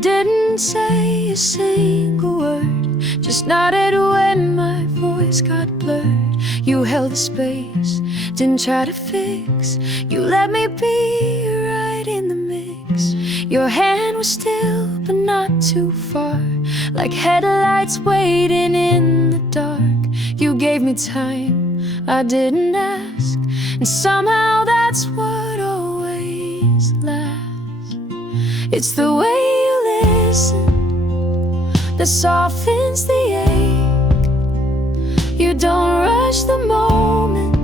didn't say a single word, just nodded when my voice got blurred. You held the space, didn't try to fix. You let me be right in the mix. Your hand was still, but not too far, like headlights waiting in the dark. You gave me time, I didn't ask, and somehow that's what always lasts. It's the way you listen that softens the ache. You don't rush the moment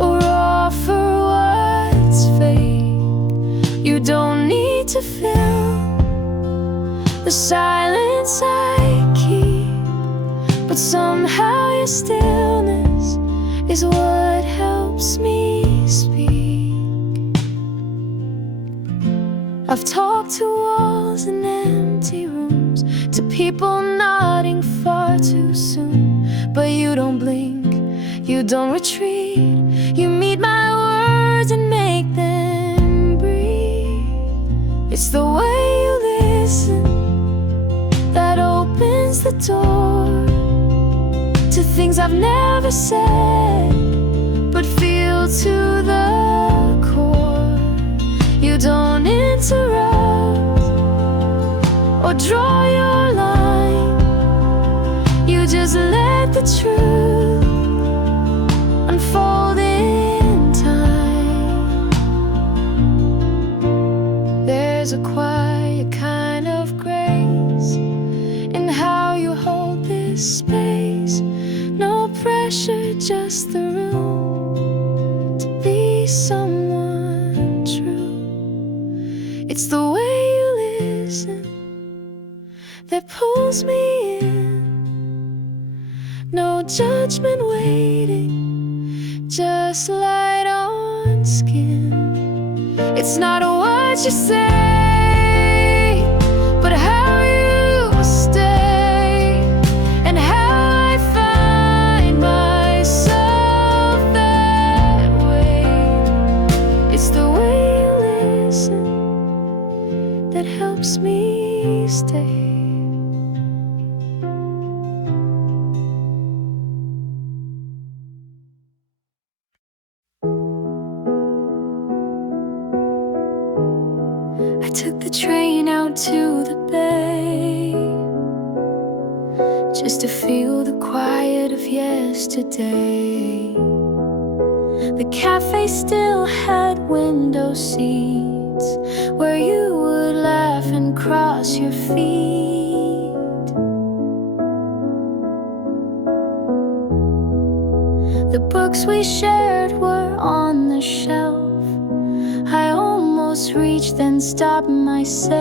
or offer what's fake. You don't need to fill the silence I keep, but somehow your stillness is what helps me speak. I've talked to walls and empty rooms, to people nodding far too soon, but you don't blink, you don't retreat. You meet my words and make them breathe. It's the way you listen that opens the door to things I've never said, but feel to the core. You don't interrupt or draw your line, you just let the truth unfold in time. There's a quiet kind of grace in how you hold this space. No pressure, just the room to be someone true. It's the way you listen that pulls me in. No judgment waiting, just light on skin. It's not what you say, but how you stay, and how I find myself that way. It's the way you listen that helps me stay. I took the train out to the bay, just to feel the quiet of yesterday. The cafe still had window seats where you would laugh and cross your feet. The books we shared were on the shelf. I almost reached, then stopped myself.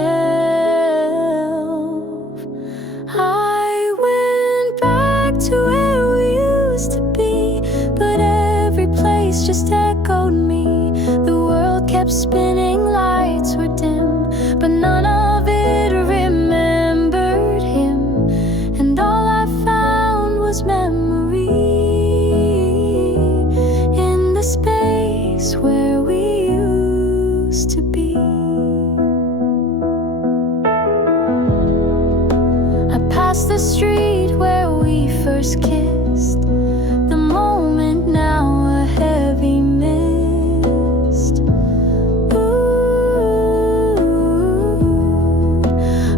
I went back to where we used to be, but every place just echoed me. The world kept spinning, lights were dim, but none of it remembered him. And all I found was memory in the space where we to be. I passed the street where we first kissed, the moment now a heavy mist. Ooh,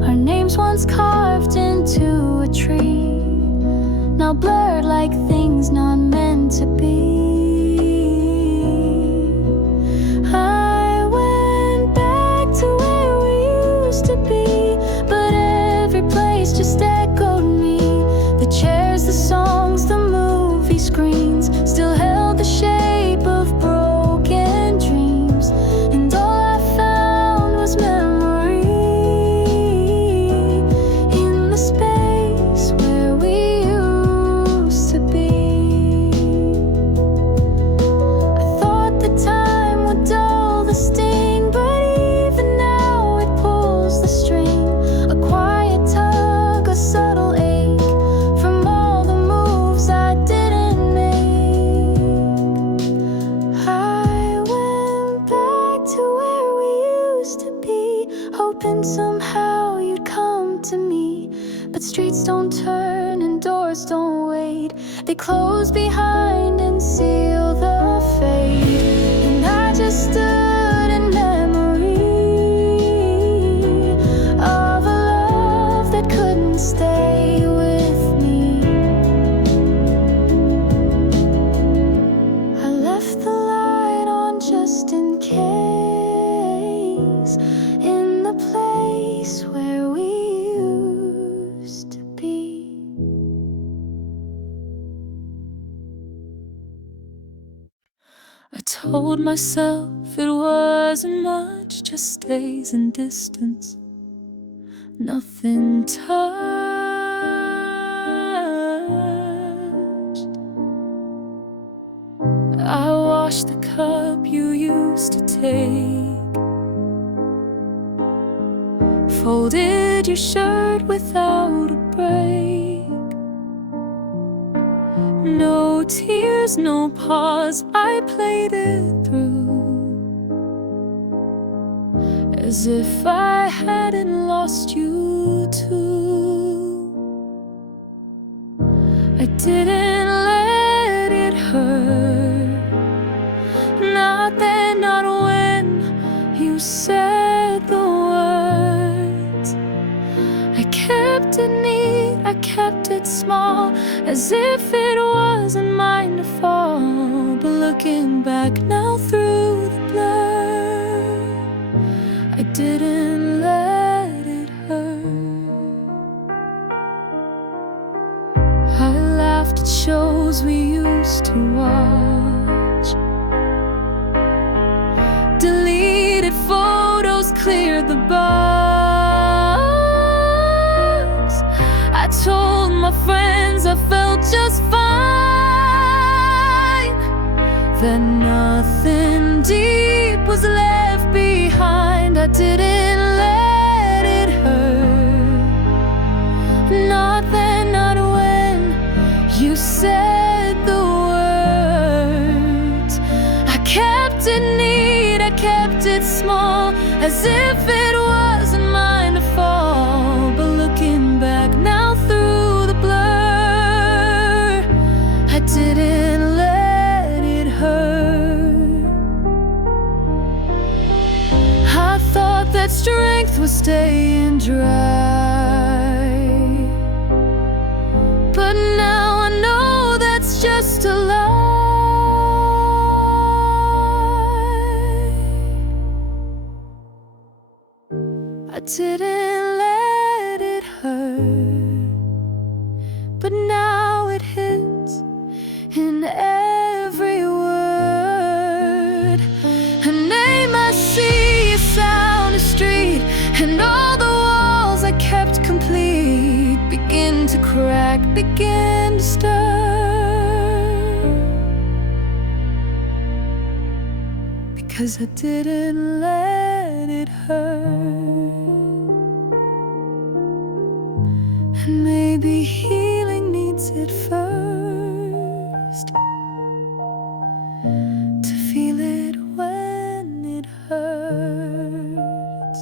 our names once carved into a tree, now blurred like things not meant to be. Just echoed me. The chairs, the songs, the movie screens still held the shape of broken dreams. And all I found was memory in the space where we used to be. don't turn and doors don't wait. They close behind and seal the fate. And I just stood in memory of a love that couldn't stay with me. I left the light on just in case, in the place where we used to be. I told myself it wasn't much, just days and distance, nothing touched. I washed the cup you used to take, folded your shirt without a break. No tears, no pause, I played it through, as if I hadn't lost you too. I didn't let it hurt, not then, not when you said the words. I kept it neat, I kept it small, as if it wasn't mine to fall. But looking back now through the blur, I didn't let it hurt. I laughed at shows we used to watch, deleted photos, cleared the box. I told my friends I felt just fine, that nothing deep was left behind. I didn't let it hurt, not then, not when you said the words. I kept it neat, I kept it small, as if it wasn't mine to fall. But looking back now through the blur, I didn't let it hurt. I thought that strength was staying dry, but now I know that's just a lie. I didn't let it hurt, but now it hits in every word. A name I see, a sound, a street, and all the walls I kept complete begin to crack, begin to stir, because I didn't let it hurt. And maybe healing needs it first, to feel it when it hurts.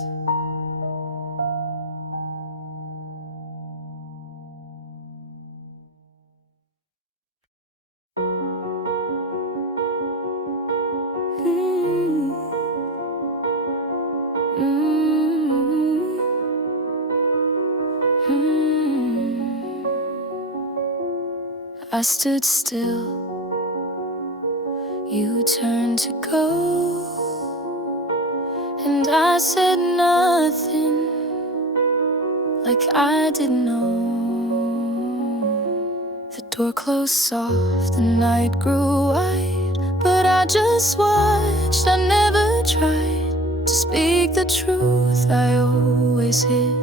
I stood still, you turned to go, and I said nothing, like I didn't know. The door closed soft, the night grew white, but I just watched, I never tried to speak the truth I always hid.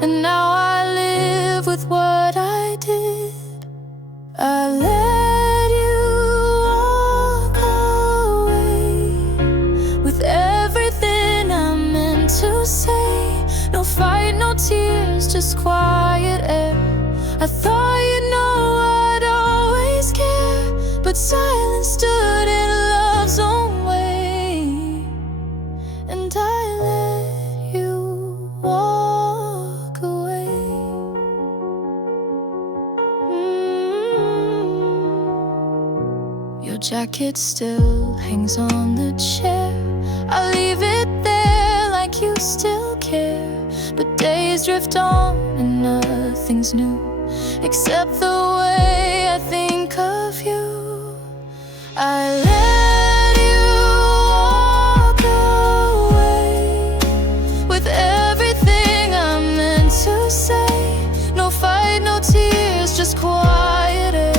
And now I live with what I did. I let you walk away with everything I meant to say. No fight, no tears, just quiet air. I thought you'd know I'd always care, but silence stood in love's own way, and I let you walk away. jacket still hangs on the chair. I leave it there like you still care. But days drift on and nothing's new, except the way I think of you. I let you walk away with everything I meant to say. No fight, no tears, just quiet air.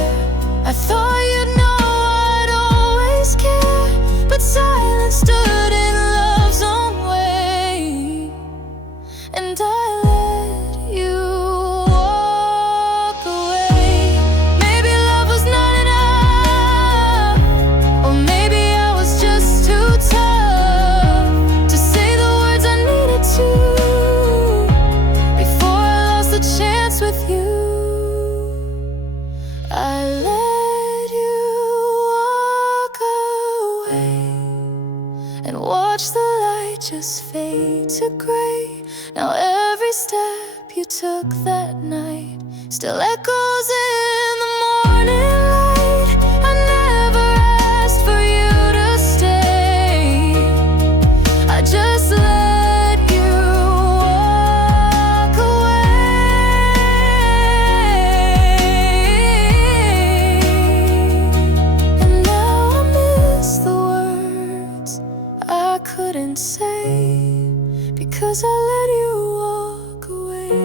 I thought you'd know I'd always care, but silence stood in love's own way, and I let you walk away. Maybe love was not enough, or maybe I was just too tough to say the words I needed to before I lost the chance with you. I let you walk away and watch the light just fade to gray. Now every step you took that night still echoes in the morning light. I never asked for you to stay, I just let you walk away. And now I miss the words I couldn't say, because I let you walk away.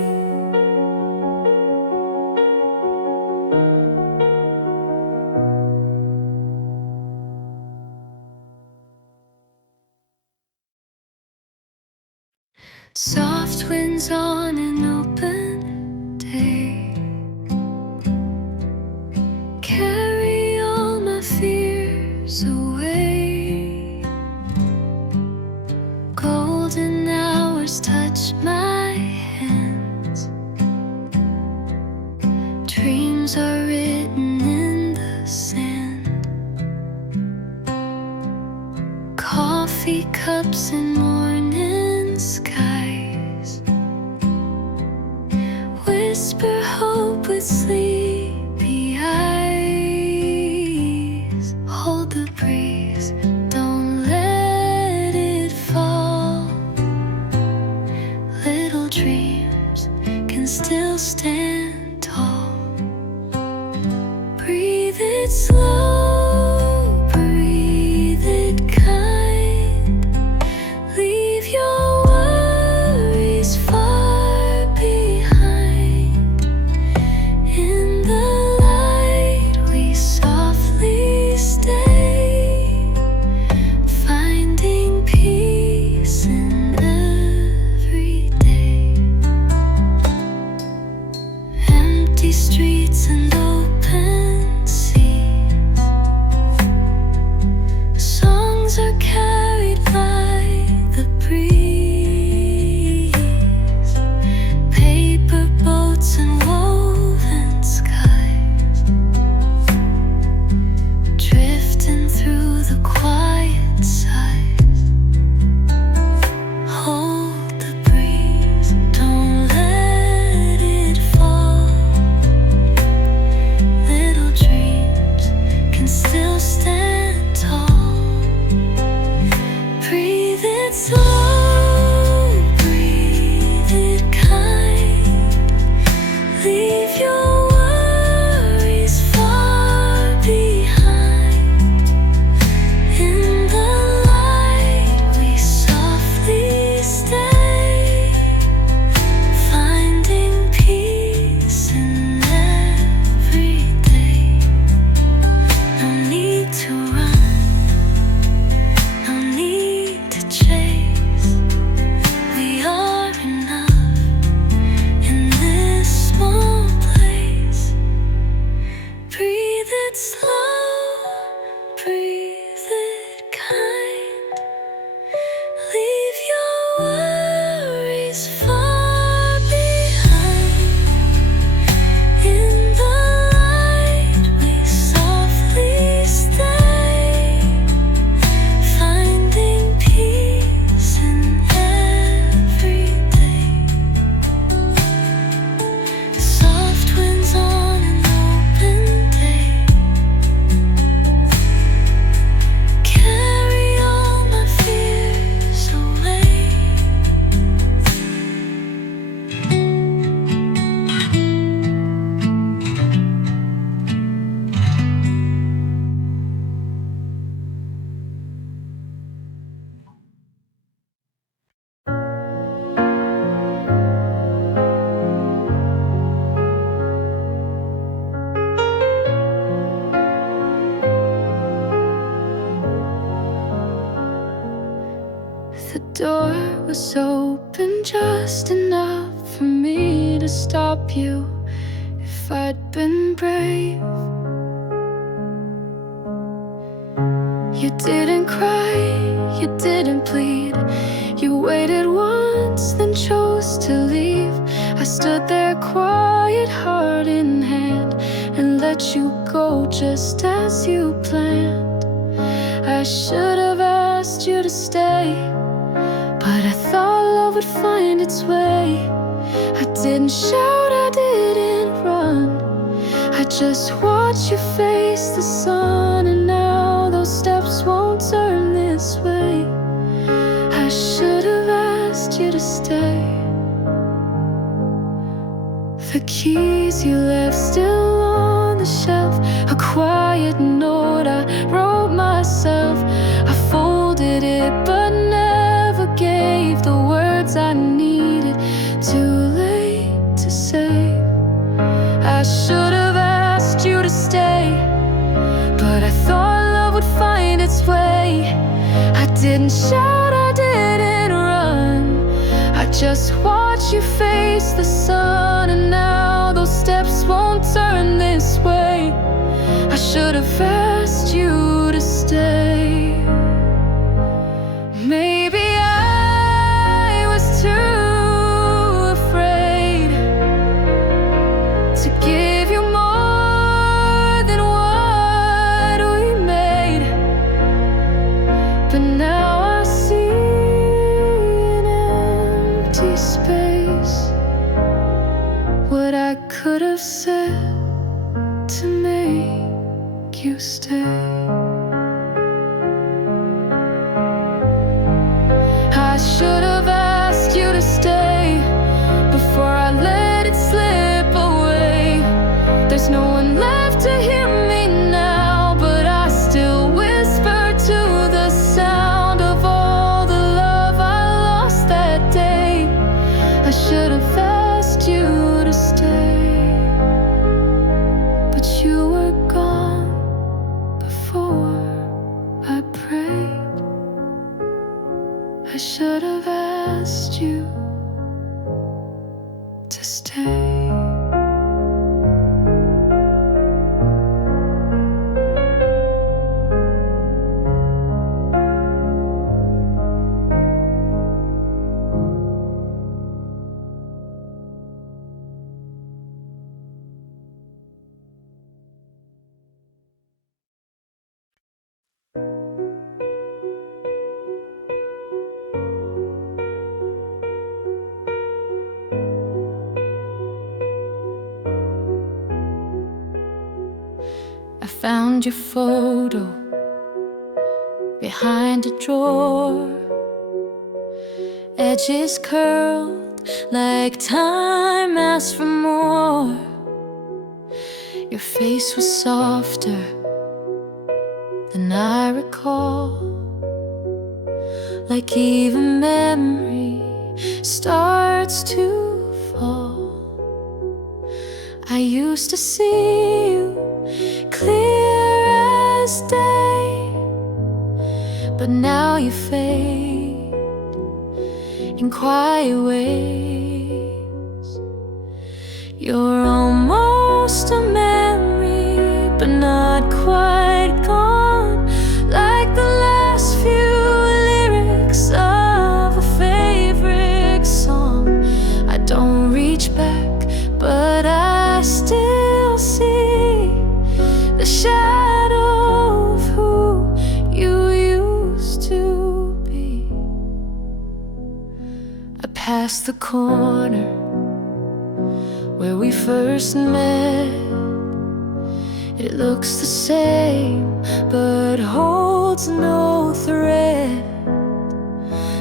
Soft winds on an open day carry all my fears away. Golden hours touch my hands, dreams are written in the sand. Coffee cups and morning skies whisper hope with sleepy eyes. Hold the breeze, don't let it fall. Little dreams can still stand tall. Breathe it slow, breathe it kind. Leave your worries far behind. In the light we softly stay, finding peace in every day. Empty streets and open sea, was open just enough for me to stop you if I'd been brave. You didn't cry, you didn't plead. You waited once, then chose to leave. I stood there quiet, heart in hand, and let you go just as you planned. I should have asked you to stay, but I thought love would find its way. I didn't shout, I didn't run, I just watched you face the sun. And now those steps won't turn this way. I should have asked you to stay. The keys you left still on the shelf, a quiet note I wrote myself. I folded it but never gave the words I needed. Too late to say. I should have asked you to stay, but I thought love would find its way. I didn't shout, I didn't run, I just watched you face the sun. And now those steps won't turn this way. I should have asked you to stay. Maybe I was too afraid to give you more than what we made. But now I see an empty space. What I could have said to make you stay. I should have asked you to stay before I let it slip away. There's no one left to hear me now, but I still whisper to the sound of all the love I lost that day. I should have asked you to stay, but you were gone before I prayed. I should have asked you to stay. I found your photo behind a drawer, edges curled like time asked for more. Your face was softer than I recall, like even memory starts to fall. I used to see you clear as day, but now you fade in quiet ways. You're almost a memory, but not quite gone, like the last few lyrics of a favorite song. I don't reach back, but I still see the shadow of who you used to be. I passed the corner where we first met. It looks the same, but holds no thread.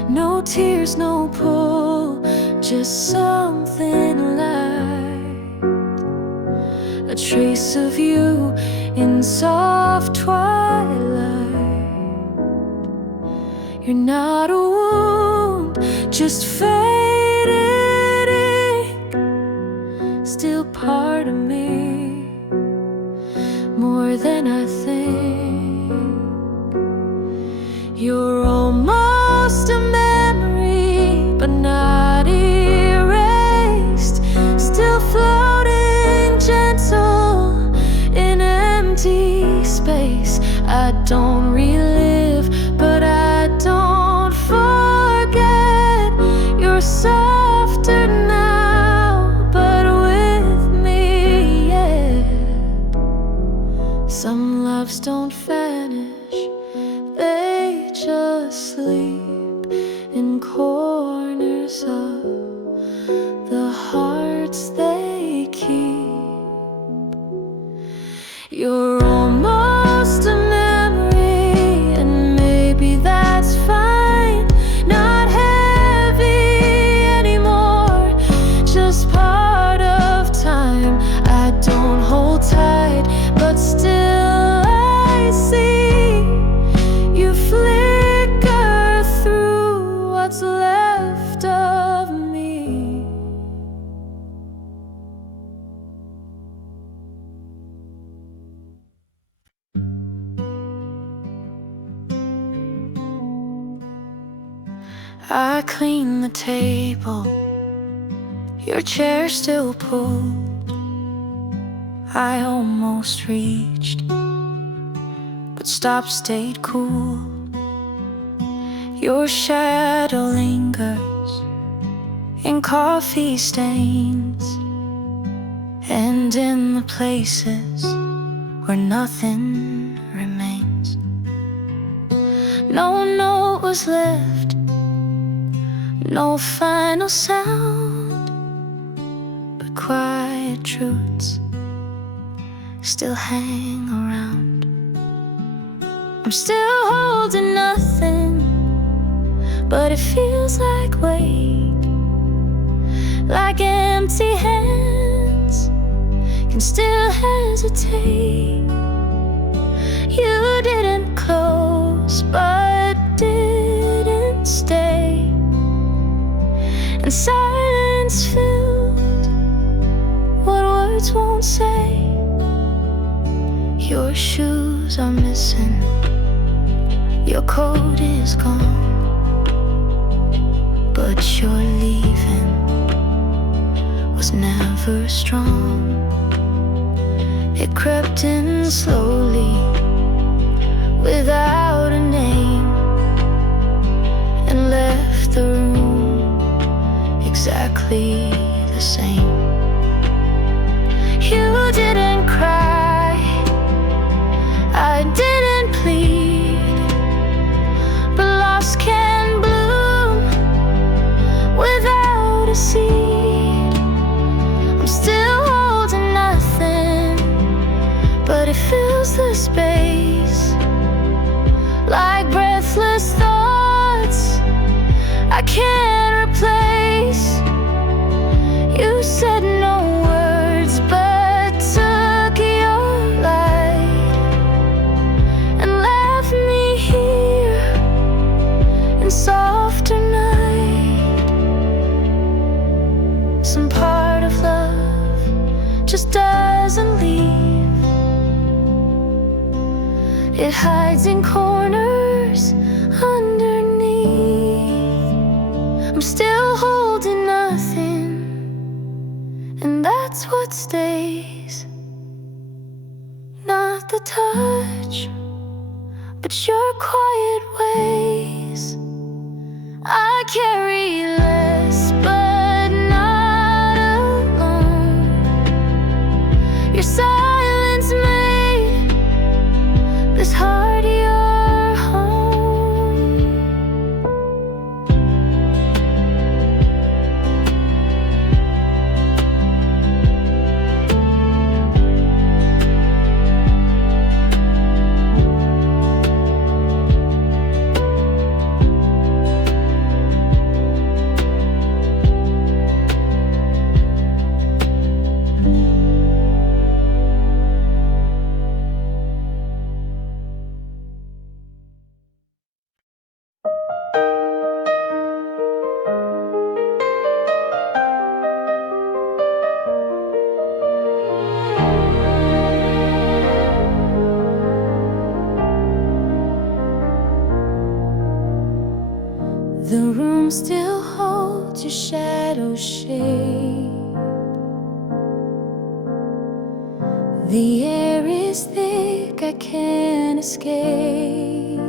No tears, no pull, just something light. A trace of you in soft twilight. You're not a wound, just faded ink, still part of me, more than I think. You're almost a memory, I don't relive, but I don't forget. You're softer now, but with me, yeah. Some loves don't vanish, they just sleep in corners of the hearts they keep. You're almost a memory, and maybe that's fine. Not heavy anymore, just part of time. I don't hold tight, but still I see you flicker through what's left of me. I clean the table, your chair still pulled. I almost reached, but stopped, stayed cool. Your shadow lingers in coffee stains, and in the places where nothing remains. No note was left, no final sound, but quiet truths still hang around. I'm still holding nothing, but it feels like weight, like empty hands can still hesitate. You didn't close, but didn't stay, and silence filled what words won't say. Your shoes are missing, your coat is gone, but your leaving was never strong. It crept in slowly, without a name, and left the room exactly the same. You didn't cry, I didn't plead, but loss can bloom without a seed. I'm still holding nothing, but it fills the space like breathless thoughts I can't replace. You said no words, but took your light and left me here in softer night. Some part of love just doesn't leave. It hides in corners underneath. I'm still holding nothing, and that's what stays. Not the touch, but your quiet ways. I carry less, but not alone. Your silence made this heart your home. The room still holds your shadow shape. The air is thick, I can't escape.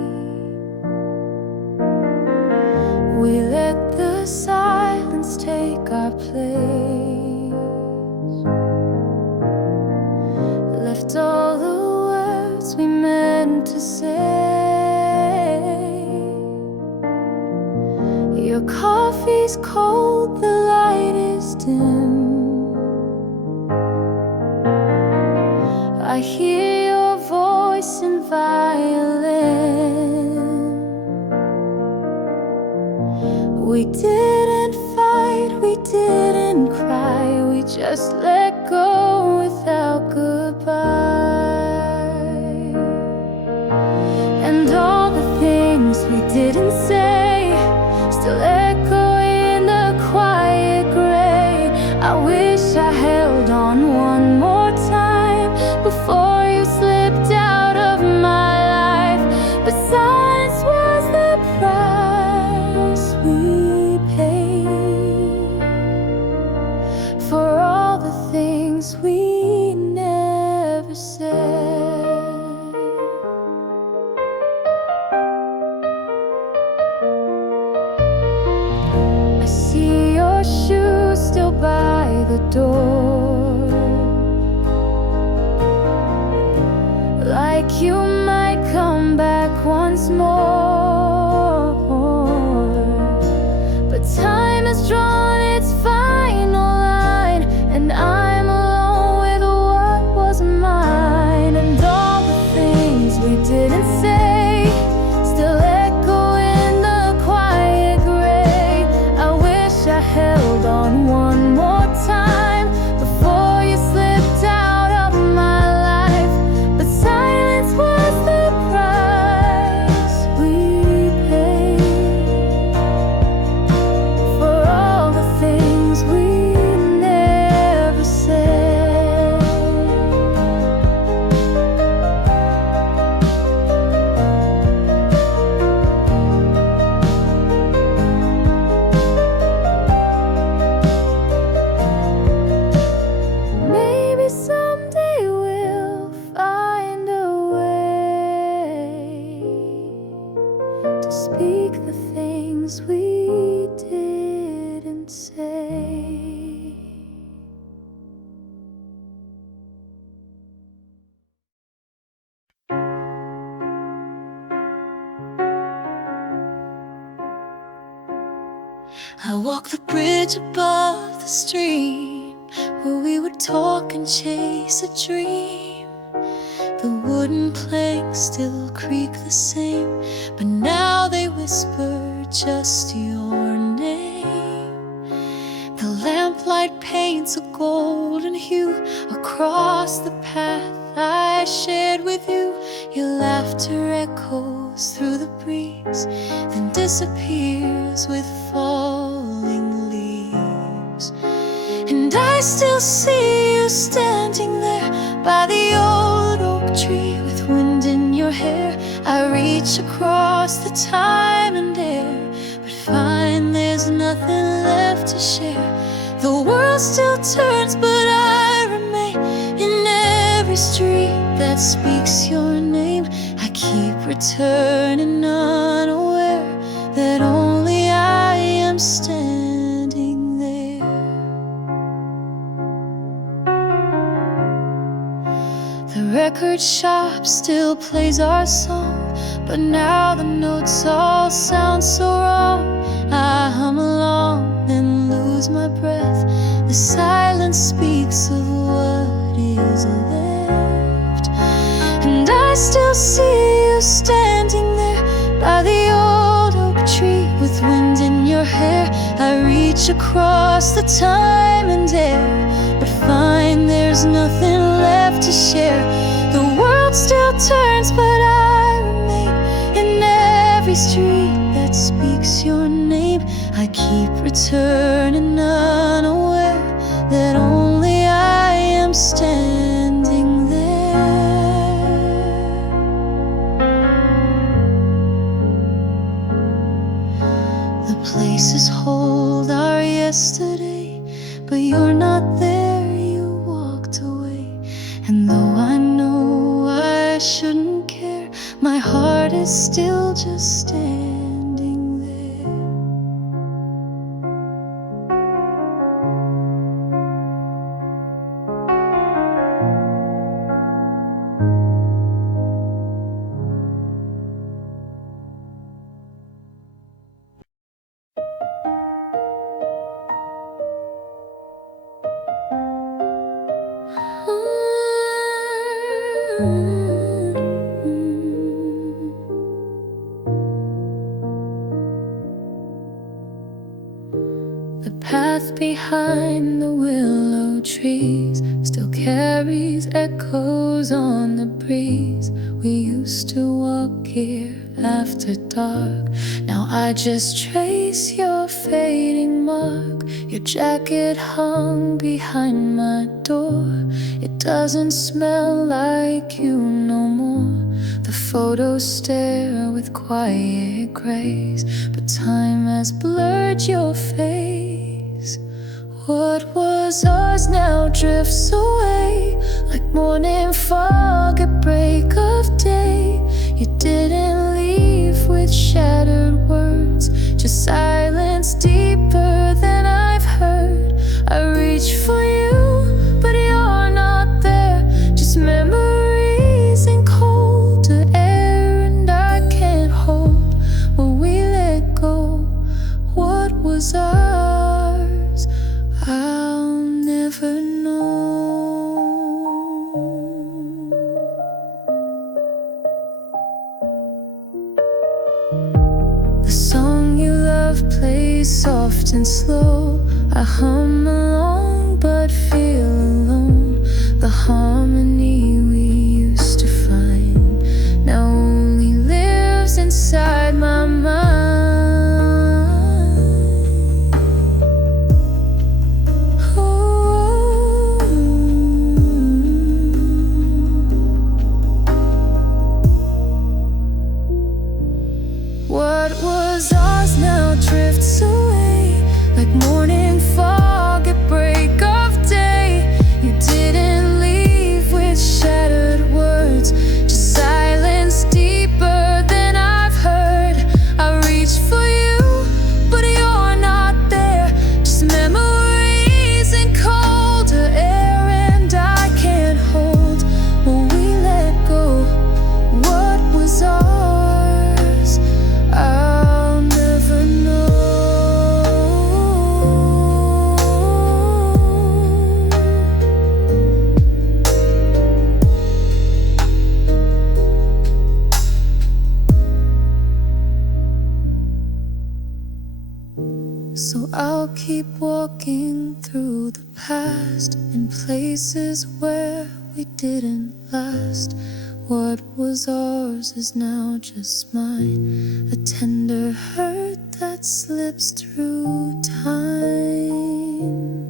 We let the silence take our place. Left all the words we meant to say. Your coffee's cold, the light is dim. I hear your voice in violin. We didn't fight, we didn't cry, we just let go without goodbye. And all the things we didn't say still echo in the quiet gray. I wish I held on one more time before you slipped out of my life. But silence was the price we paid for all the things we never said. I see your shoes still by the door, like you might come back once more. But time has drawn its final line, and I'm alone with what was mine. And all the things we didn't say still echo in the quiet gray. I wish I held on one more time before you slipped out of my life. But silence was the price we paid for all the things we never said. Maybe someday we'll find a way to speak the things we didn't say. I walk the bridge above the stream where we would talk and chase a dream. The wooden planks still creak the same, but now they whisper just your name. The lamplight paints a golden hue across the path I shared with you. Your laughter echoes through the breeze, then disappears with falling leaves. And I still see you standing there by the old oak tree with wind in your hair. I reach across the time and air, but find there's nothing left to share. The world still turns, but I remain in every street that speaks your name. I keep returning unaware that only I am standing there. The record shop still plays our song, but now the notes all sound so wrong. I hum along, then lose my breath. The silence speaks of what is left. And I still see you standing there by the old oak tree with wind in your hair. I reach across the time and air, but find there's nothing left to share. The world still turns, but I remain in every street that speaks your name. I keep returning unaware that only I am standing there. The places hold our yesterday, but you're not there, you walked away. And though I shouldn't care. My heart is still just standing there. The path behind the willow trees still carries echoes on the breeze. We used to walk here after dark. Now I just trace your fading mark. Your jacket hung behind my door. It doesn't smell like you no more. The photos stare with quiet grace, but time has blurred your face. What was ours now drifts away, like morning fog at break of day. You didn't leave with shattered words, just silence deeper than I've heard. I reach for you, but you're not there. Just memories and cold air, and I can't hold what we let go. What was ours, I'll never know. The song you love plays soft and slow. I hum along but feel alone. The harmony we used to find now only lives inside my mind. What was ours now drifts away, like morning fog at break of day. You didn't leave with shattered words, just silence deeper than I've heard. I reach for you, but you're not there. Just memories and colder air, and I can't hold what we let go. What was ours, I'll never know. So I'll keep walking through the past, in places where we didn't last. What was ours is now just mine, a tender hurt that slips through time.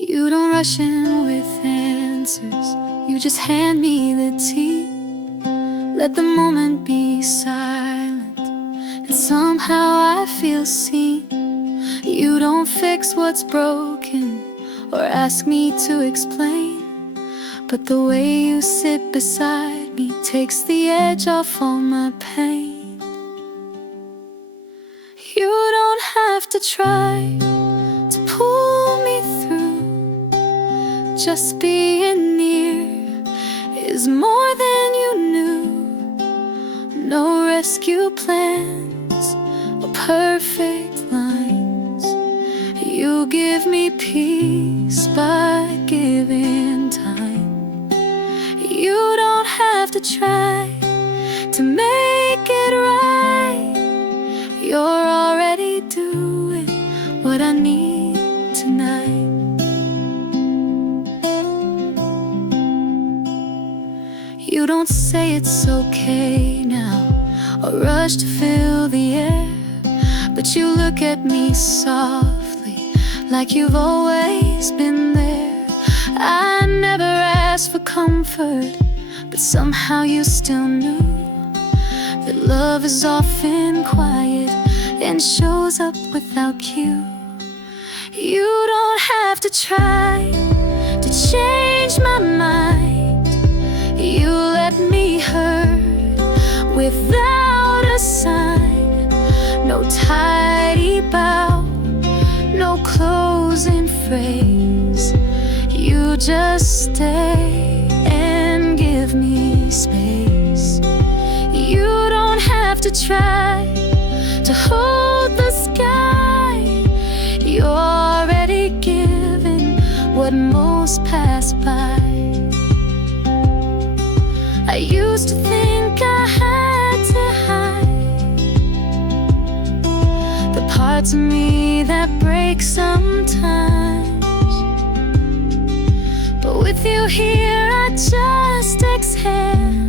You don't rush in with answers, you just hand me the tea. Let the moment be silent, and somehow I feel seen. You don't fix what's broken or ask me to explain, but the way you sit beside me takes the edge off all my pain. You don't have to try to pull me through, just being near is more than you knew. No rescue plans or perfect lines. You give me peace by giving time. You don't have to try to make it right. You're already doing what I need tonight. You don't say it's okay now, or rush to fill the air, but you look at me softly, like you've always been there. I never asked for comfort, but somehow you still knew that love is often quiet and shows up without cue. You don't have to try to change my mind. You let me hurt without a sign. No tidy bow, no closing phrase. You just stay and give me space. You don't have to try to hold the sky. You're already given what most pass by. I used to think I had to hide the parts of me that break sometimes, but with you here I just exhale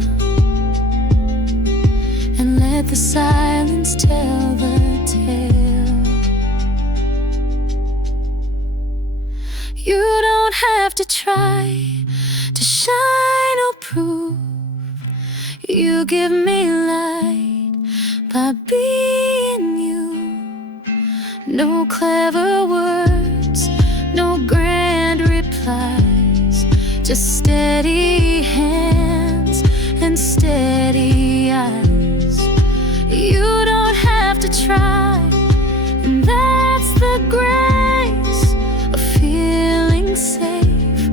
and let the silence tell the tale. You don't have to try to shine or prove. You give me light by being you. No clever words, no grand replies, just steady hands and steady eyes. You don't have to try, and that's the grace of feeling safe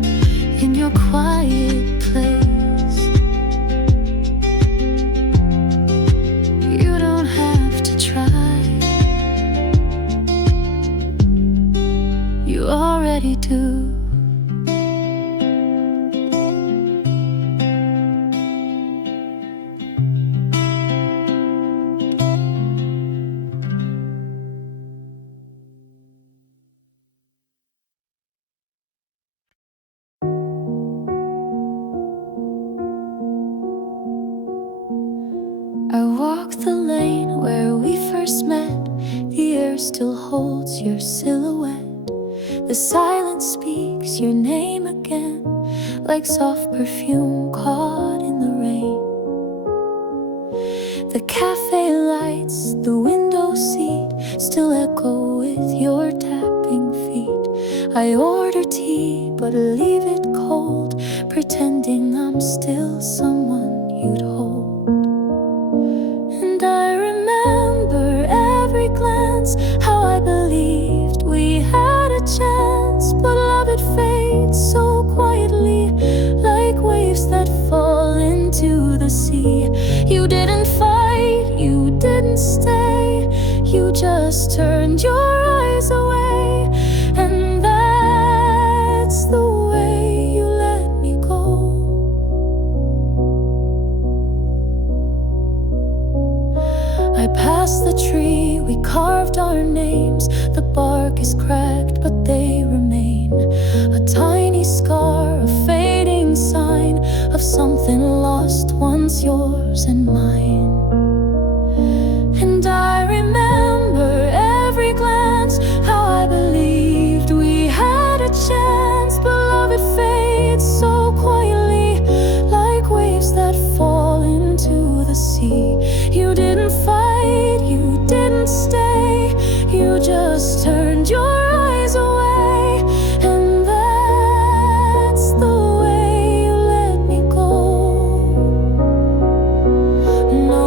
in your quiet place. You don't have to try, you already do. I walk the lane where we first met. The air still holds your silhouette. The silence speaks your name again, like soft perfume caught in the rain. The cafe lights, the window seat still echo with your tapping feet. I order tea but leave it cold, pretending I'm still someone you'd hold. And I remember every glance, how I believed we had a chance. But love, it fades so quietly, like waves that fall into the sea. You didn't fight, you didn't stay, you just turned your eyes away. And that's the way you let me go. I passed the tree, we carved our names. The bark is cracked, but they remain. A tiny scar, a fading sign of something lost, once yours and mine. And I remember every glance, how I believed we had a chance. But love, it fades so quietly, like waves that fall into the sea. You didn't fight, you didn't stay, you just turned your eyes away. And that's the way you let me go. No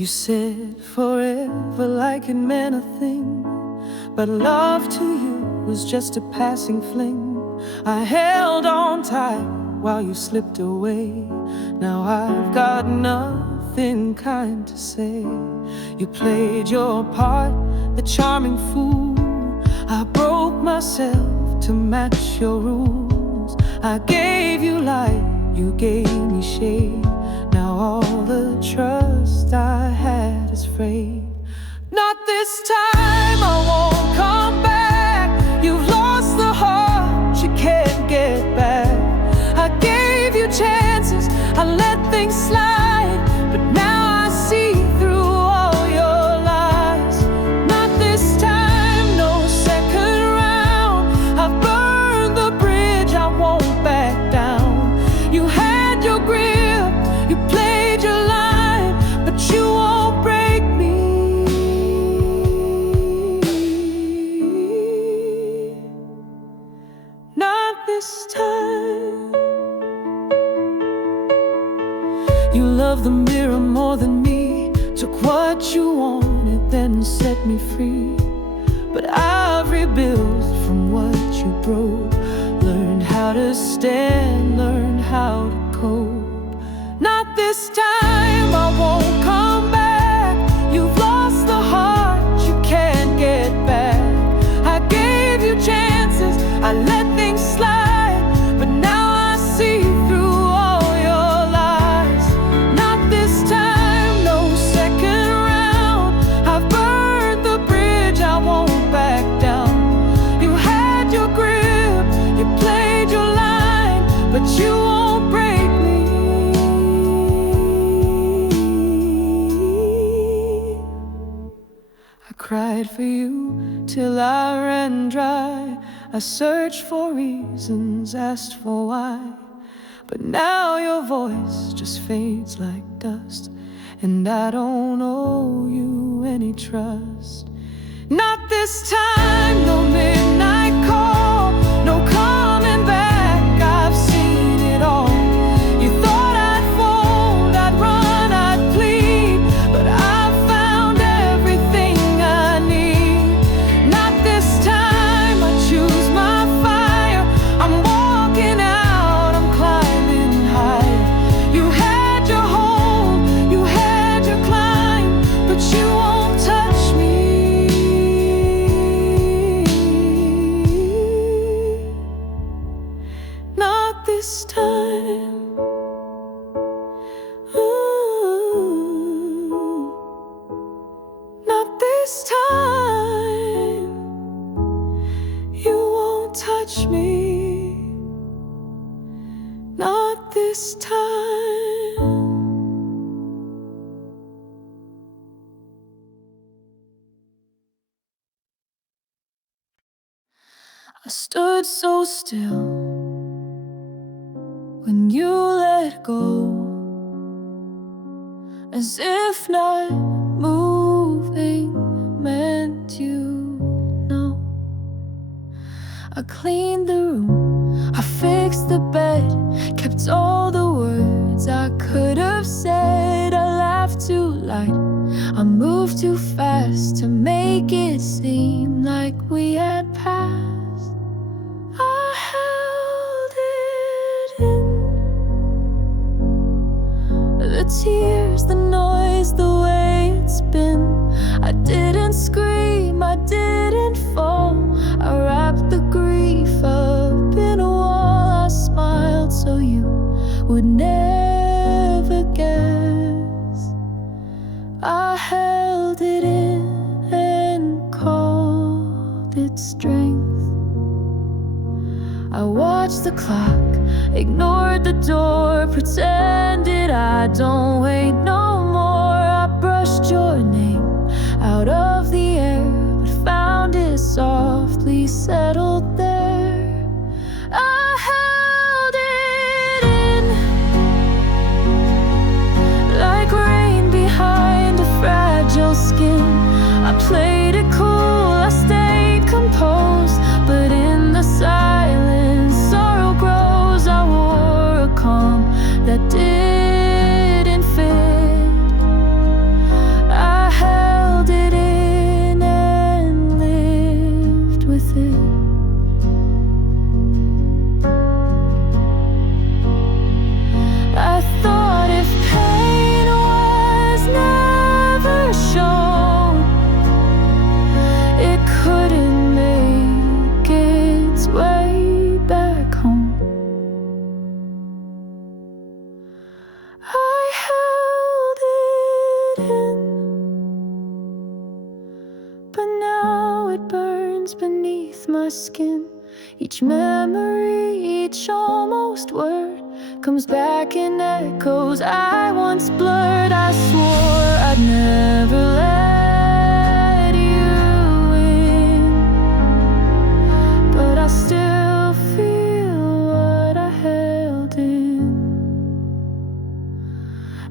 You said forever like it meant a thing, but love to you was just a passing fling. I held on tight while you slipped away. Now I've got nothing kind to say. You played your part, the charming fool. I broke myself to match your rules. I gave you light, you gave me shade. Now all the trust I had is frayed. Not this time, I won't come back. You've lost the heart you can't get back. I gave you chances, I let things slide, but now I see through all your lies. Not this time, no second round. I've burned the bridge, I won't back down. You had your grip, you played your line, but you won't break me. Not this time. You love the mirror more than me. Took what you wanted, then set me free. But I've rebuilt from what you broke. Learned how to stand, learned how to cope. Not this time, I won't come back. You've lost the heart you can't get back. I gave you chances, I let things slide, but now I see through all your lies. Not this time, no second round. I've burned the bridge, I won't back down. You had your grip, you played your line, but you won't break me. I cried for you till I ran dry. I searched for reasons, asked for why, but now your voice just fades like dust, and I don't owe you any trust. Not this time, no midnight call, no coming back, I've seen it all. You thought I'd fold, I'd run, I'd plead, but I've found everything I need. Not this time, I choose my fire. I'm walking out, I'm climbing higher. You had your hold, you had your climb, but you won't touch me. Not this time. Ooh. Not this time. You won't touch me. Not this time. I stood so still when you let go, as if not moving meant you know. I cleaned the room, I fixed the bed, kept all the words I could have said. I laughed too light, I moved too fast to make it seem like we had passed. I held it in, the tears, the noise, the way it's been. I didn't scream, I didn't fall. I wrapped the grief up in a wall. I smiled so you would never guess. I held it in and called it strength. I watched the clock, ignored the door, pretended I don't wait no more. I brushed your name out of the air, but found it softly settled there. I held it in, like rain behind a fragile skin. I played it cool, I stayed composed, but in the silence, sorrow grows. I wore a calm that didn't fit. skin. Each memory, each almost word comes back in echoes I once blurred. I swore I'd never let you in, but I still feel what I held in.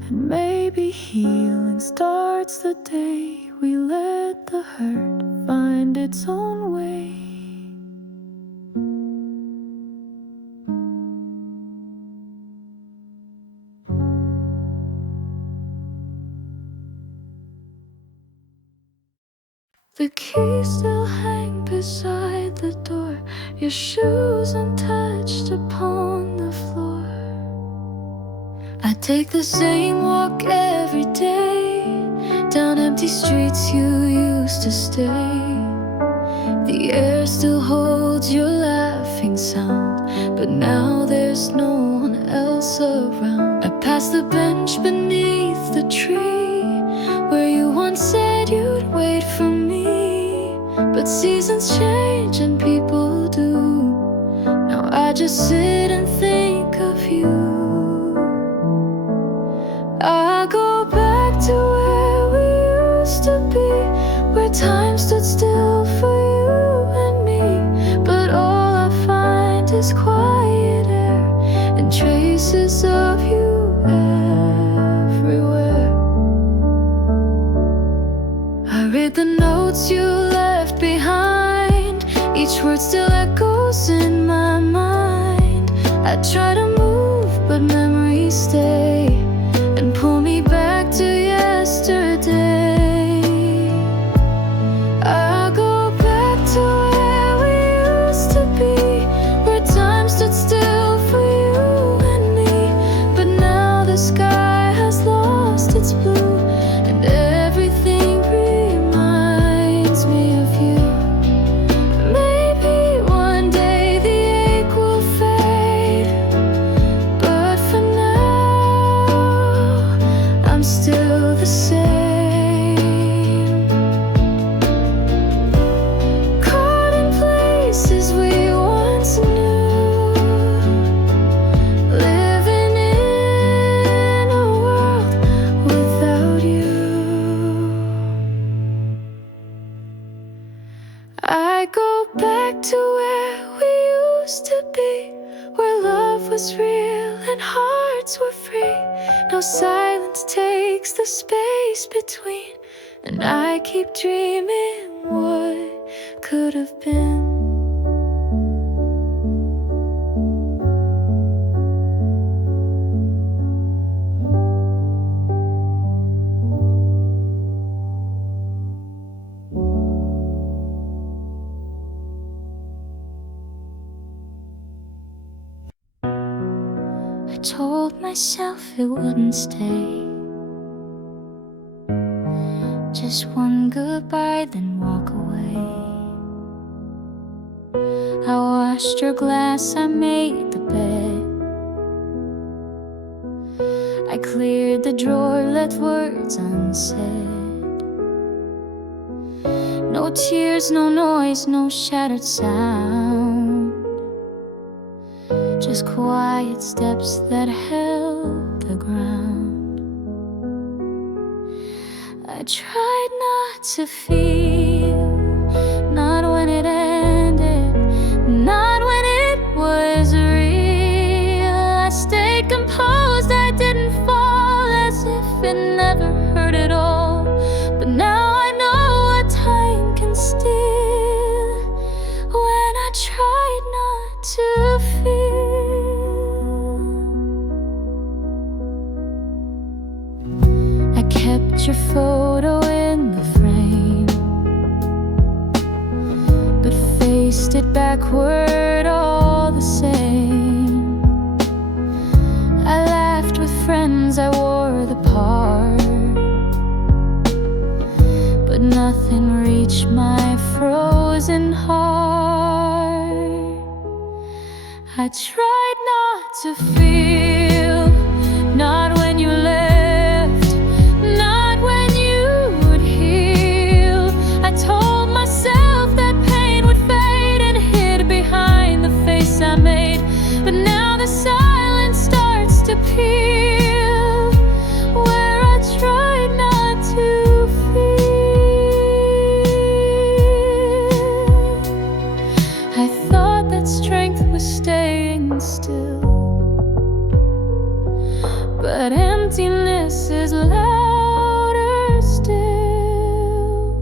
And maybe healing starts the day we let the hurt find its own way. The keys still hang beside the door, your shoes untouched upon the floor. I take the same walk every day, down empty streets you used to stay. The air still holds your laughing sound, but now there's no one else around. I pass the bench beneath the tree where you once said you'd wait for me. But seasons change and people do. Now I just sit and think of you. I go back to where we used to be, where time stood still for you and me. But all I find is quiet air and traces of you everywhere. I read the notes you left behind, each word still echoes in my mind. I try to move, but memories stay and pull me back to yesterday. I go back to where we used to be, where time stood still for you and me. But now the sky has lost its blue, and everything reminds me of you. Maybe one day the ache will fade, but for now I'm still the same. Caught in places we once knew, living in a world without you. I go back to where we used to be, where love was real and hearts were free. No silence takes the space between, and I keep dreaming what could have been. I told myself it wouldn't stay, just one goodbye then walk away. I washed your glass, I made the bed, I cleared the drawer, left words unsaid. No tears, no noise, no shattered sound, just quiet steps that held the ground. I tried not to feel, not when it ended, not when it was real. I stayed composed, I didn't fall, as if it never hurt at all. But now I know what time can steal, when I tried not to feel. I kept your photo in the frame, but faced it backward all the same. I laughed with friends, I wore the part, but nothing reached my frozen heart. I tried not to feel, not when you left, not when you would heal. I told myself that pain would fade and heal. but emptiness is louder still.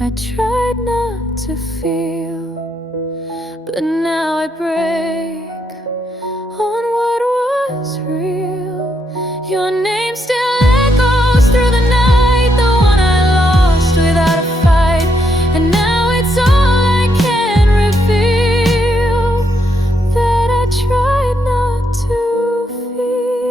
I tried not to feel, but now I break on what was real. Your name still echoes through the night, the one I lost without a fight. And now it's all I can reveal, that I tried not to feel.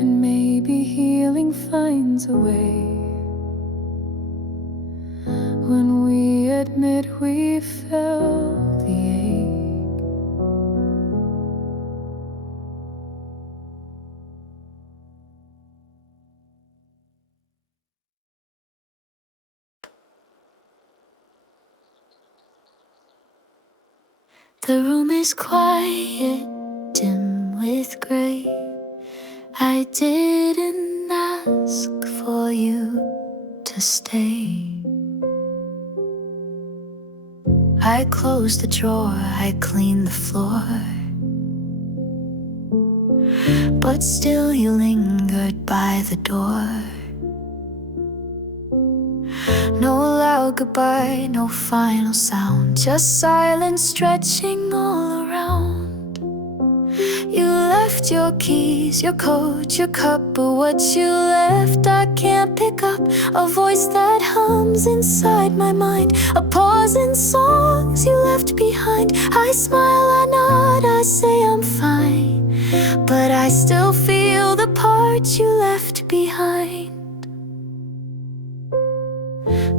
And maybe healing finds a way when we admit we felt the ache. The room is quiet, dim with gray. I didn't ask for you to stay. I closed the drawer, I cleaned the floor, but still you lingered by the door. No loud goodbye, no final sound, just silence stretching all around. You left your keys, your coat, your cup, but what you left I can't pick up. A voice that hums inside my mind, a pause in songs you left behind. I smile, I nod, I say I'm fine, but I still feel the part you left behind.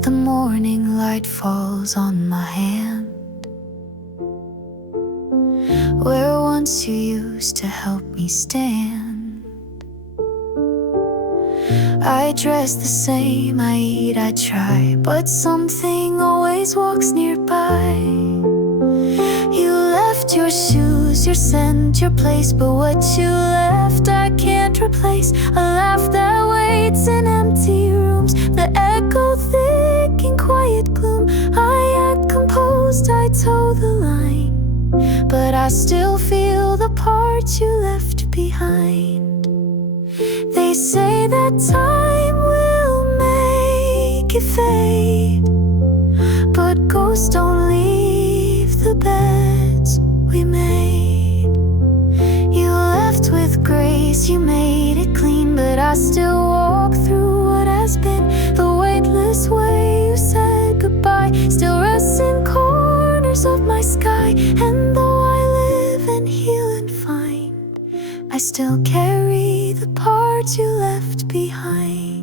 The morning light falls on my hand, where once you used to help me stand. I dress the same, I eat, I try, but something always walks nearby. You left your shoes, your scent, your place, but what you left I can't replace. A laugh that waits in empty rooms, the echo thick in quiet gloom. I act composed, I toe the line, but I still feel the part you left behind. They say that time will make it fade, but ghosts don't leave the beds we made. You left with grace, you made it clean, but I still walk through what has been. The weightless way you said goodbye still rests in corners of my sky. And though I live and heal and find, I still carry the part you left behind.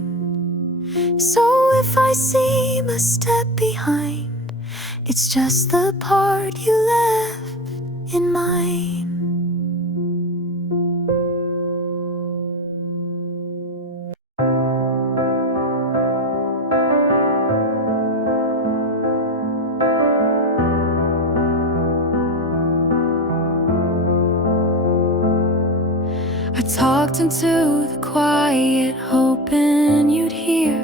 So if I seem a step behind, it's just the part you left in mine. I talked into the quiet, hoping you'd hear,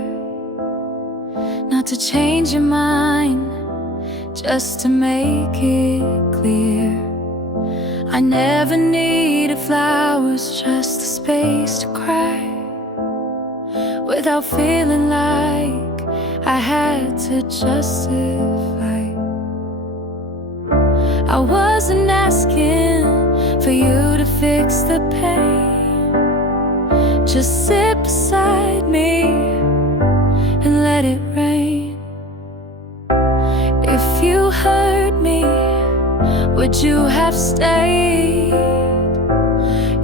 not to change your mind, just to make it clear. I never needed flowers, just the space to cry, without feeling like I had to justify. I wasn't asking for you to fix the pain, just sit beside me and let it rain. If you hurt me, would you have stayed?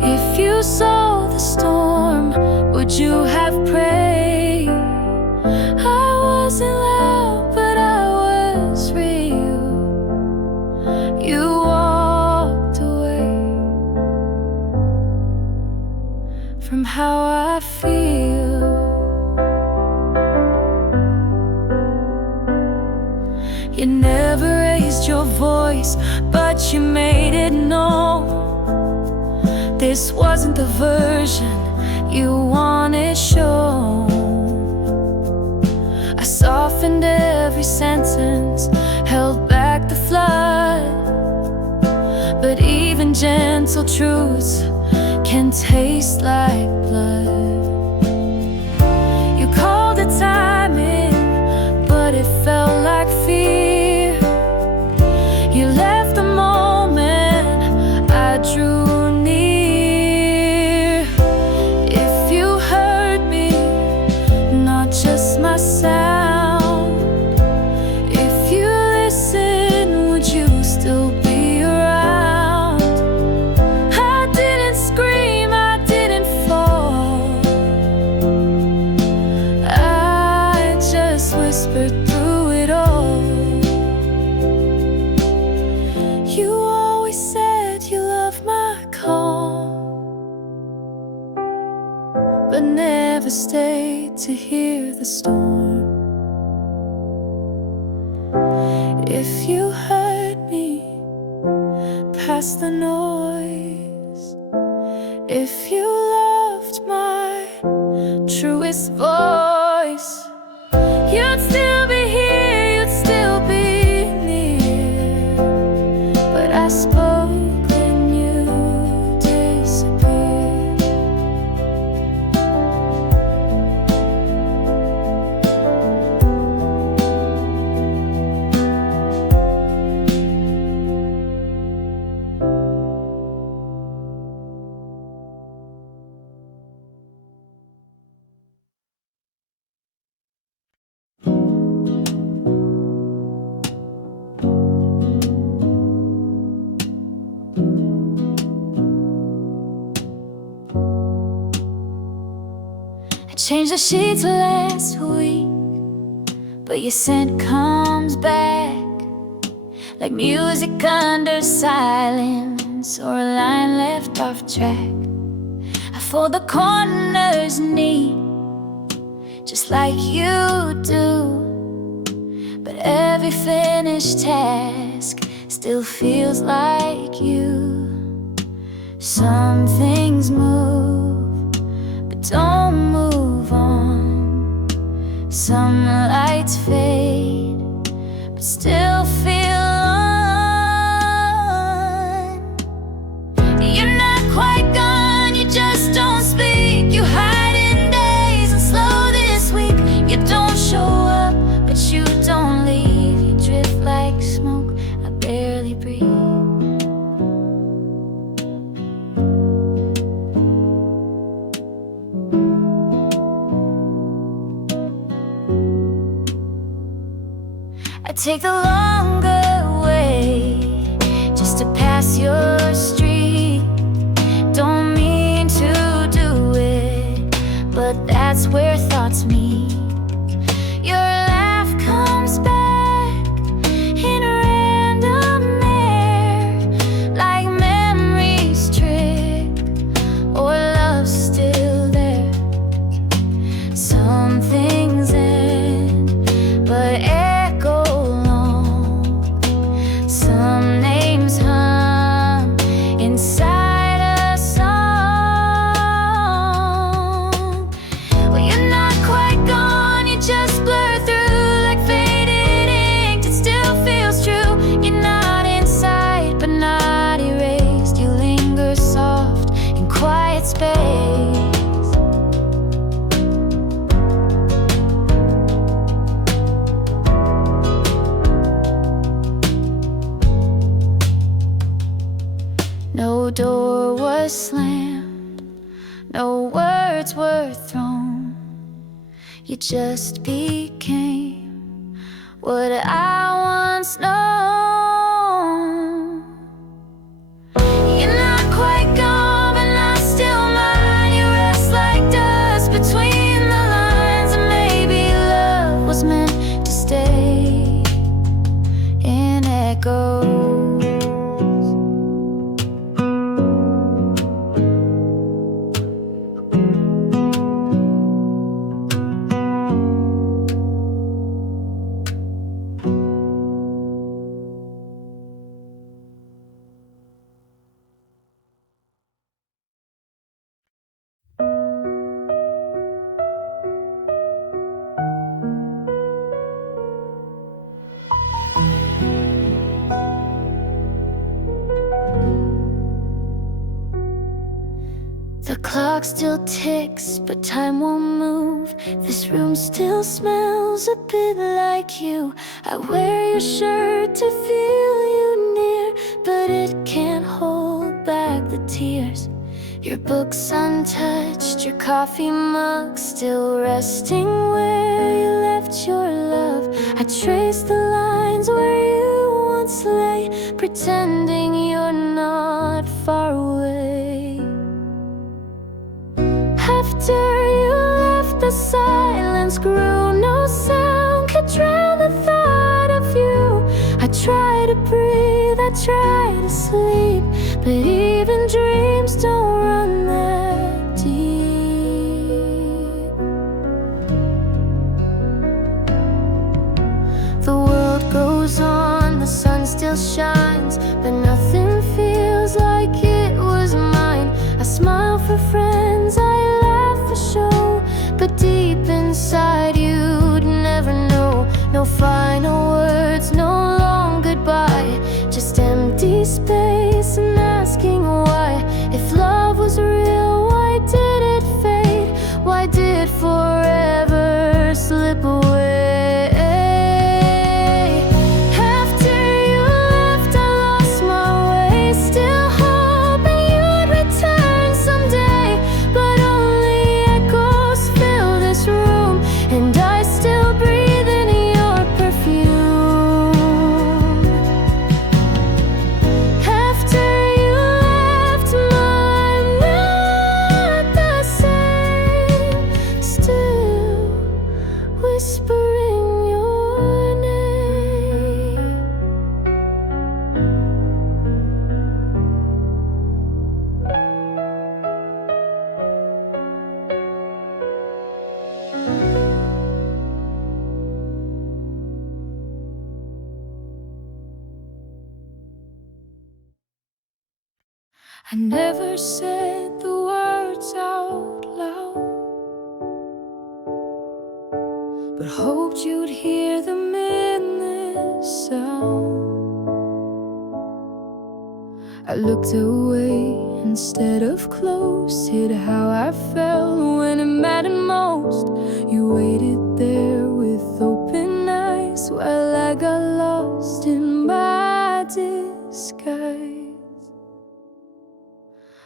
If you saw the storm, would you have prayed? I wasn't loud, but I was real. You walked away from how I feel. You never raised your voice, but you made it known this wasn't the version you wanted shown. I softened every sentence, held back the flood, But even gentle truths can taste like blood. You called it timing, but it felt like fear. You left the moment I drew near. If you heard me, not just my sound, if you listen, would you still be around? I didn't scream, I didn't fall, I just whispered through it all. You always said you loved my calm, but never stayed to hear the storm. If you heard me past the noise, if you loved my truest voice, you'd still be here, you'd still be near. But I spoke and you disappeared. I changed the sheets last week, but your scent comes back like music under silence, or a line left off track. I fold the corners neat, just like you do, but every finished task still feels like you. Some things move, but don't move on. Some lights fade, but still feel on. You're not quite gone, you just don't speak. You hide in days and slow this week. You don't show up, but you don't leave. You drift like smoke, I barely breathe. I take the longer way just to pass your street. Don't mean to do it, but that's where thoughts meet. Your laugh comes back in random air, like memories trick, or love's still there. Some things end, but echo long. Some names hum inside a song. Well, you're not quite gone, you just blur through like faded ink. It still feels true. You're not inside, but not erased. You linger soft in quiet space. No door was slammed, no words were thrown. You just became what I once known. You're not quite gone, but not still mine. You rest like dust between the lines, and maybe love was meant to stay in echoes. clock still ticks, but time won't move. This room still smells a bit like you. I wear your shirt to feel you near, but it can't hold back the tears. Your book's untouched, your coffee mug still resting where you left your love. I trace the lines where you once lay, pretending you're not far away. After you left, the silence grew. No sound could drown the thought of you. I try to breathe, I try to sleep, but even dreams don't run that deep. The world goes on, the sun still shines, but nothing feels like it was mine. I smile for friends, I laugh for show, but deep inside you'd never know. No final words, no long goodbye, just empty space and asking why. If love was real, why did it fade? Why did forever slip away? After you left, I lost my way, still hoping you'd return someday, but only echoes fill this room, and I still breathe in your perfume. After you left, I'm not the same, still whispering your name. I never said the words out loud, but hoped you'd hear them in this sound. I looked away instead of close, hid how I felt when it mattered most. You waited there with open eyes while I got lost in my disguise.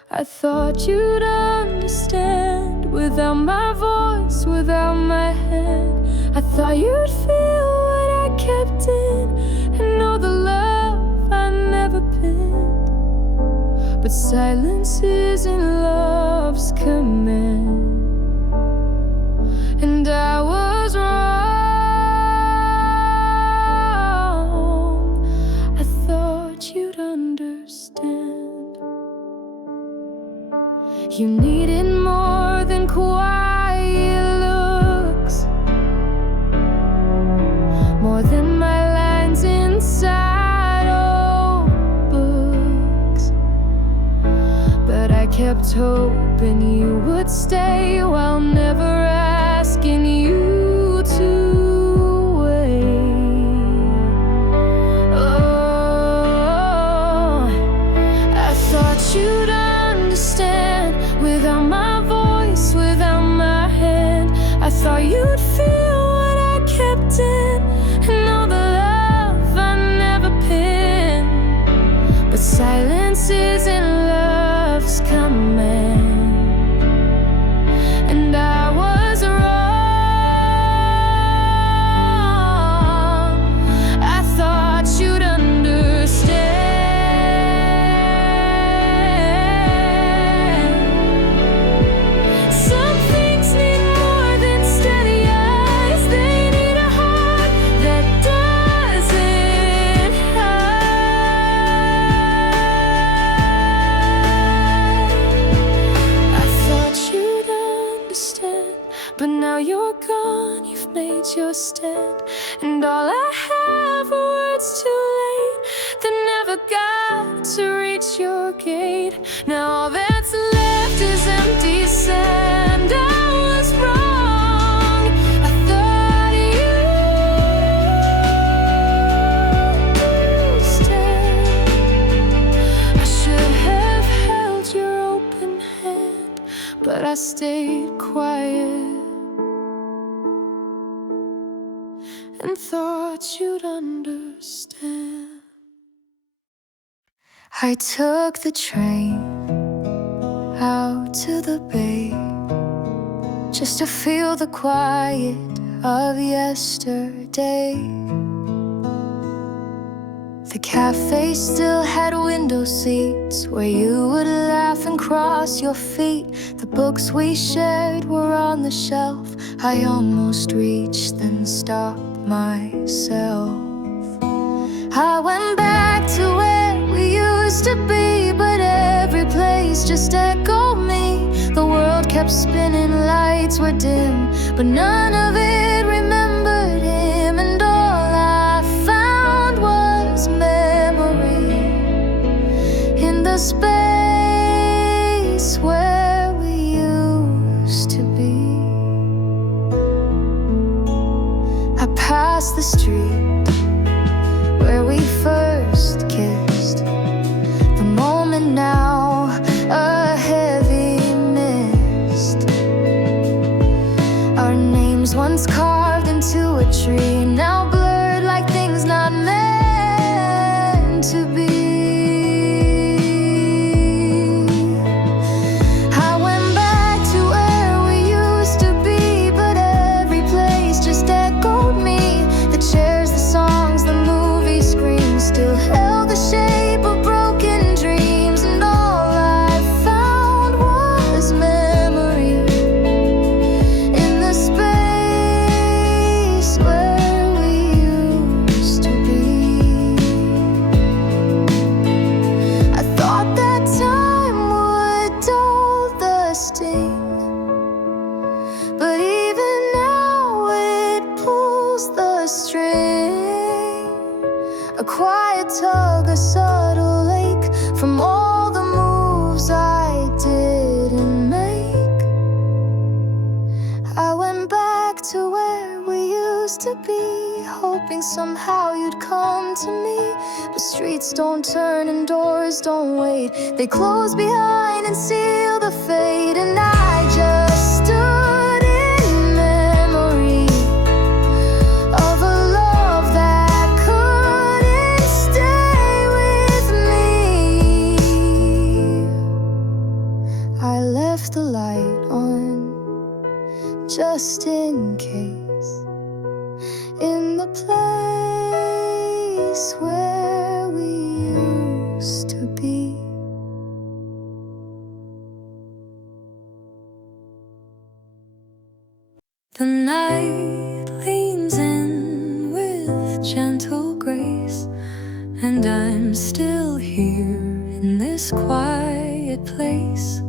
I thought you'd understand without my voice, without my hand. I thought you'd feel what I kept in and know the love I never pinned. But silence isn't love's command, and I was wrong. I thought you'd understand. You needed more than quiet looks, more than my lines inside old books. But I kept hoping you would stay while never asking you to wait. Oh, I thought you'd understand without my voice, without my hand. I thought you'd feel what I kept in and know the love I never pinned. But silence isn't love's command, and I was wrong. I thought you'd understand. Some things need more than steady eyes. They need a heart that doesn't hide. I thought you'd understand, but now you're gone, you've made your stand, and all I have are words too late that never got to reach your gate. Now all that's left is empty sand. I was wrong. I thought you'd understand. I should have held your open hand, stayed quiet and thought you'd understand. I took the train out to the bay just to feel the quiet of yesterday. The cafe still had window seats where you would laugh and cross your feet. The books we shared were on the shelf. I almost reached, then stopped myself. I went back to where we used to be, but every place just echoed me. The world kept spinning, lights were dim, but none of it remembered him. And all I found was memory in the space where we used to be. I passed the street where we first kissed. The moment now, a heavy mist. Our names once carved into a tree, now blurred like things not meant to be. I went back to where we used to be, but every place just echoed me. The chairs, the songs, the movie screens still held the shape of broken dreams. And all I found was memory in the space where we used to be. I thought that time would dull the sting, but even now it pulls the string. A quiet tug, a subtle ache from all the moves I didn't make. I went back to where we used to be, hoping somehow you'd come to me. But streets don't turn and doors don't wait, they close behind and seal the fate. And I just stood in memory of a love that couldn't stay with me. I left the light on just in case, in the place where we used to be. The night leans in with gentle grace, and I'm still here in this quiet place.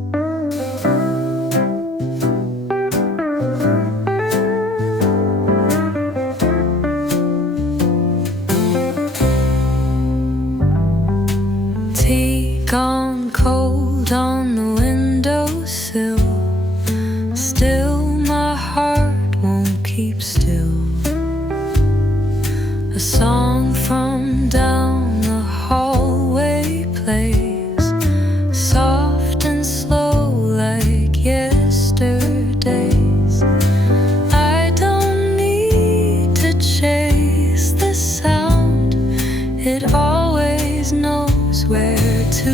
Tea gone cold on the windowsill. Still my heart won't keep still. A song from down the hallway plays, soft and slow like yesterday's. I don't need to chase the sound, it always knows where to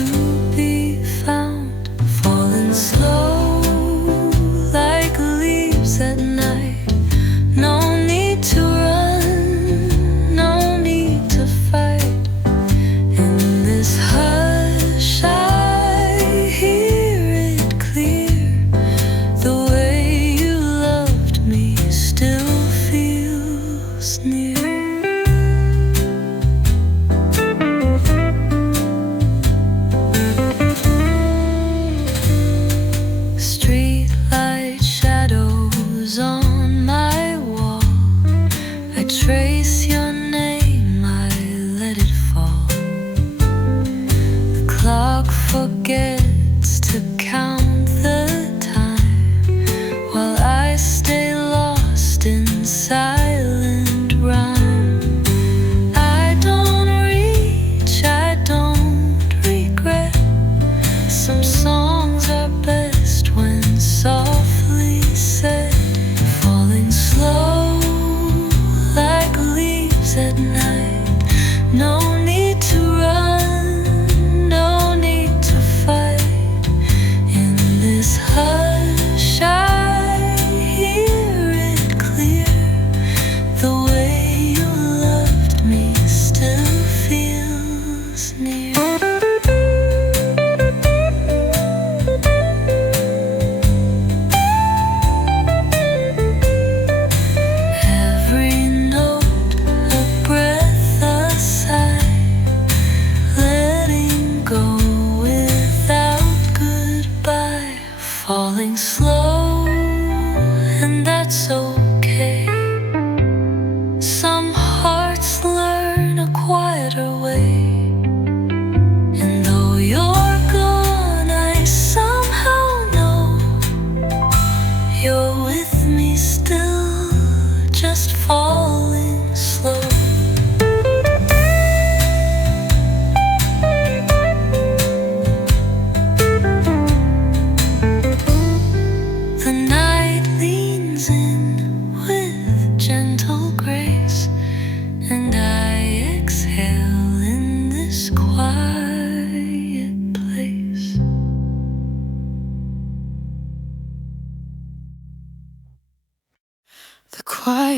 be found. Falling slow like leaves at night. No need to run, no need to fight. In this hush I hear it clear. The way you loved me still feels near. Streetlight shadows on my wall. I trace your name, I let it fall. The clock forgets to count the time, while I stay lost in silent rhyme. I don't reach, I don't regret. Some songs are best when soft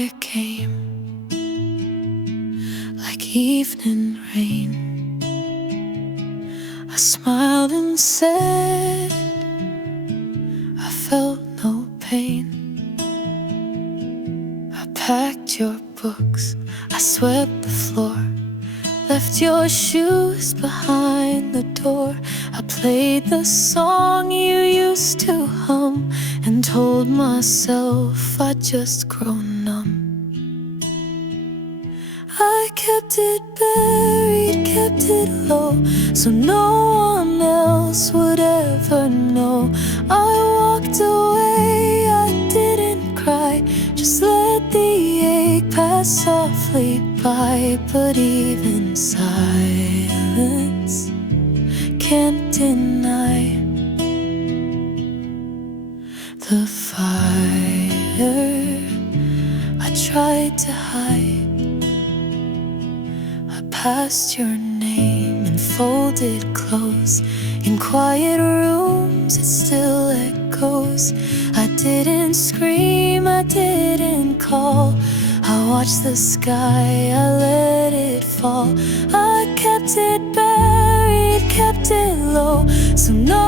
it came like evening rain. I smiled and said I felt no pain. I packed your books, I swept the floor, left your shoes behind the door. I played the song you used to hum and told myself I'd just grown numb. I kept it buried, kept it low, so no one else would ever know. I walked away, I didn't cry, just let the ache pass softly by. But even silence can't deny the fire I tried to hide. I passed your name and folded clothes. In quiet rooms it still echoes. I didn't scream, I didn't call. I watched the sky, I let it fall. I kept it buried, kept it low, so no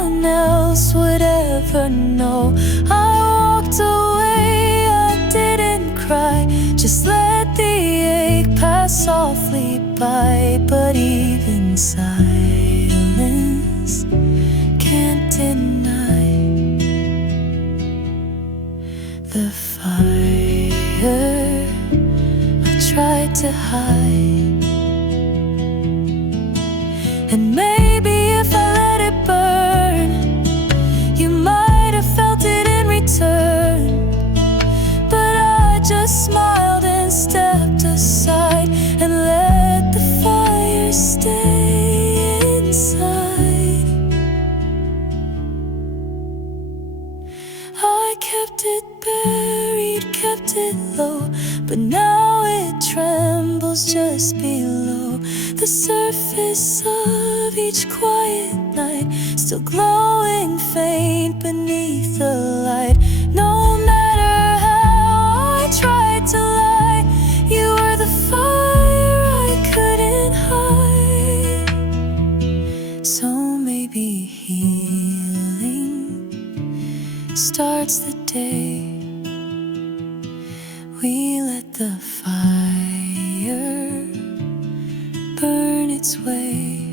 one else would ever know. I walked away, I didn't cry, just let the ache pass softly by. But even silence can't deny the fire I tried to hide. And maybe if I let it burn, you might have felt it in return. But I just smiled and stepped aside and let the fire stay inside. I kept it buried, kept it low, but now it trembles just below the surface of each quiet night, still glowing faint beneath the light. No matter how I tried to lie, you were the fire I couldn't hide. So maybe healing starts the day we let the fire burn its way.